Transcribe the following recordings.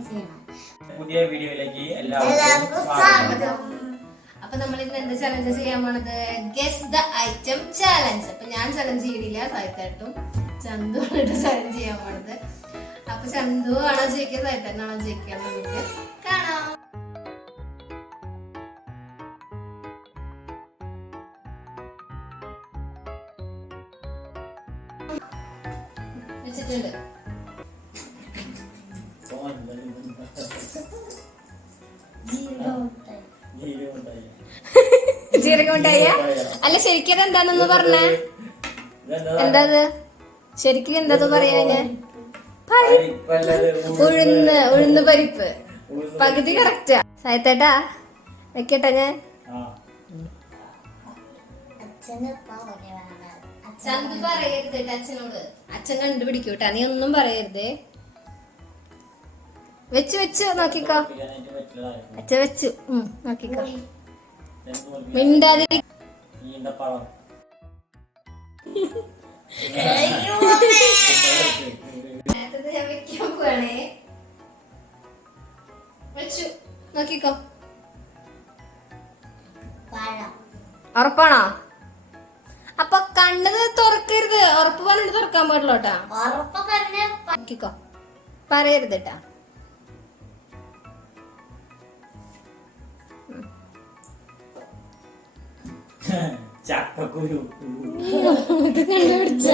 പുതിയ വീഡിയോയിലേക്ക് എല്ലാവർക്കും സ്വാഗതം. അപ്പൊ നമ്മൾ ഇന്ന് എന്ത് ചലഞ്ച് ചെയ്യാൻ പോണത്? Guess the item challenge. അപ്പൊ ഞാൻ ചലഞ്ച് ചെയ്തില്ല, സായിത്തായിട്ടും ചന്തു ചലഞ്ച് ചെയ്യാൻ പോണത്. അപ്പൊ ചന്തു ആണോ ജയിക്കുക സായിത്താനാണോ ജയിക്കുക നമുക്ക് കാണാം. വെച്ചിട്ടുണ്ട്. ജീരകമുണ്ടായ അല്ല, ശരിക്കും അത് എന്താണെന്ന് പറഞ്ഞേ. എന്താ ശരിക്കും എന്താ പറയാ? ഉഴുന്ന് പരിപ്പ് പകുതി കറക്റ്റാ. സായത്തേട്ടാ വെക്കട്ടെ ഞാൻ. ചന്തു പറയരുത് അച്ഛനോട്. അച്ഛൻ കണ്ടുപിടിക്കൂട്ടാ, നീ ഒന്നും പറയരുത്. വെച്ചു നോക്കിക്കോ. അച്ഛ വെച്ചു നോക്കിക്കോ. മിണ്ടാതിരി. ഞാൻ വെക്കാൻ പോവാണേ. വെച്ചു നോക്കിക്കോ. ഉറപ്പാണോ? അപ്പൊ കണ്ണത് തുറക്കരുത്. ഉറപ്പ് പറഞ്ഞിട്ട് തുറക്കാൻ പാടില്ലോട്ടാ. നോക്കിക്കോ, പറയരുത് കേട്ടാ. ചക്കക്കുരു കണ്ടുപിടിച്ച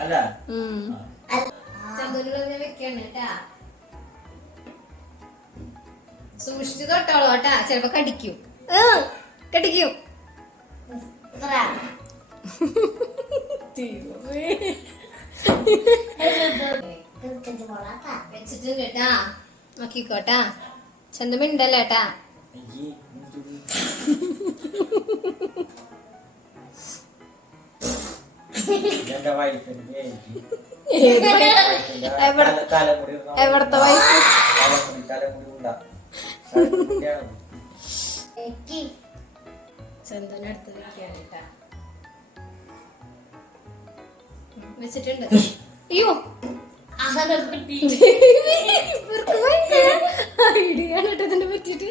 അല്ല വെക്കാണ് കേട്ടാ. സൂക്ഷിച്ചു തൊട്ടോളൂ കേട്ടാ, ചിലപ്പോ കടിക്കും. കടിക്കും. വെച്ചിട്ടുണ്ട് കേട്ടാ. നോക്കിക്കോട്ടാ. ചന്തമിണ്ടല്ലേട്ടാ. എവിടത്തെ വയസ്സ്? ചന്ദന അടുത്ത് വെക്കാണ് കേട്ടാ. വെച്ചിട്ടുണ്ട്. അയ്യോ ഐഡിയാണ് കേട്ടോ ഇതിനെ പറ്റിട്ട്.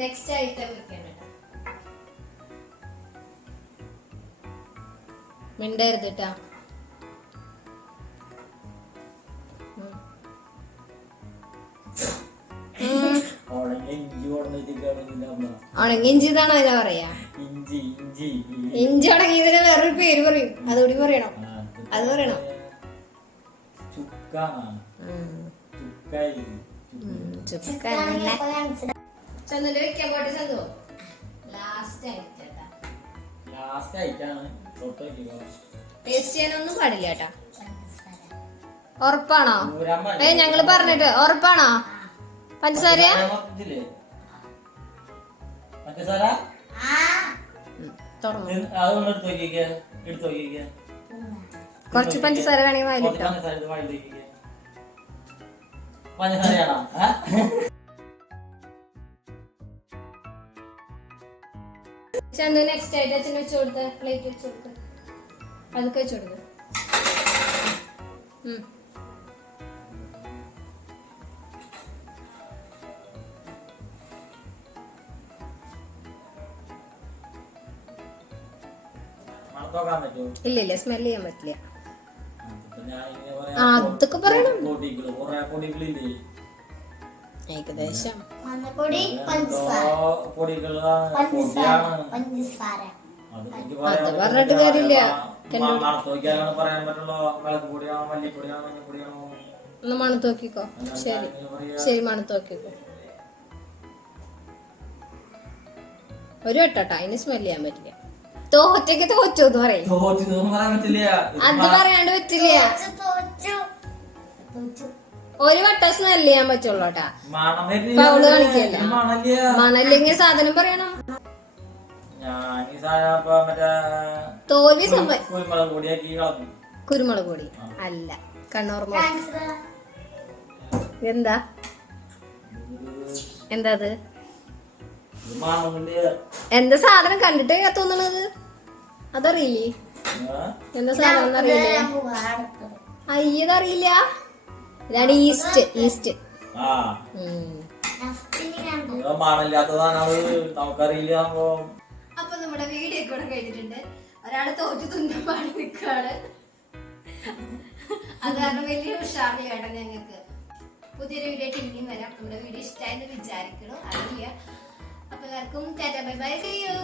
നെക്സ്റ്റ് ഐറ്റം വെക്കാണ്. മിണ്ടരുത് കേട്ടാ. ഉണങ്ങി ഇഞ്ചി എന്നാണ് അതിനെ പറയാ. ഇഞ്ചി ഉണങ്ങിയതിന് വേറൊരു പേര് പറയും, അതുകൂടി പറയണം. അത് പറയണം. ചന്ദന്റെ വെക്കാൻ പോട്ടെ. ചന്തു ലാസ്റ്റ് ടേസ്റ്റ് ചെയ്യാനൊന്നും പാടില്ല കേട്ടാ. ഉറപ്പാണോ? ഞങ്ങള് പറഞ്ഞിട്ട് ഉറപ്പാണോ? പഞ്ചസാര കുറച്ച് പഞ്ചസാര വേണമെങ്കിൽ വായിലിട്ടോ. ചന്തു നെക്സ്റ്റ് ആയിട്ട് അച്ഛൻ വെച്ച് കൊടുത്ത പ്ലേറ്റ് വെച്ച് കൊടുത്ത് അതൊക്കെ വെച്ച് കൊടുത്ത്. ഇല്ല സ്മെല് ചെയ്യാൻ പറ്റില്ല. അതൊക്കെ പറയണം. ഏകദേശം അത് പറഞ്ഞിട്ട് കാര്യമില്ല. ഒന്ന് മണത്ത് നോക്കിക്കോ. ശരി മണത്ത് നോക്കിക്കോ. ഒരു വട്ടോട്ടാ, അതിന് സ്മെല് ചെയ്യാൻ പറ്റില്ല. തോറ്റക്ക് തോറ്റു എന്ന് പറയും. അത് പറയാണ്ട് പറ്റില്ല. ഒരു വട്ടം സ്മെല് ചെയ്യാൻ പറ്റുള്ളൂ കേട്ടാ. ഫൗള് കളിക്കല്ല. മണല്ലെങ്കിൽ സാധനം പറയണം. തോൽവി കുരുമുളക് പൊടി അല്ല, കണ്ണൂർ മുളക്. എന്താ അത്? എന്താ സാധനം കണ്ടിട്ട് തോന്നണത്? അതറിയില്ലേ? എന്താ സാധനം അറിയില്ലേ? അയ്യതറിയില്ല. ഇതാണ് ഈസ്റ്റ്. ഈസ്റ്റ് അപ്പൊ നമ്മുടെ വീഡിയോ കൂടെ കഴിഞ്ഞിട്ടുണ്ട്. ഒരാള് തോറ്റു തുന്നാൻ പാടി നിൽക്കാണ്. അത് കാരണം വലിയ ഉഷാറില്ല കേട്ടോ ഞങ്ങൾക്ക്. പുതിയൊരു വീഡിയോ ഇനിയും വരാം. നമ്മുടെ വീഡിയോ ഇഷ്ടമായെന്ന് വിചാരിക്കണം. അറിയില്ല. അപ്പൊ എല്ലാവർക്കും tata bye bye. See U.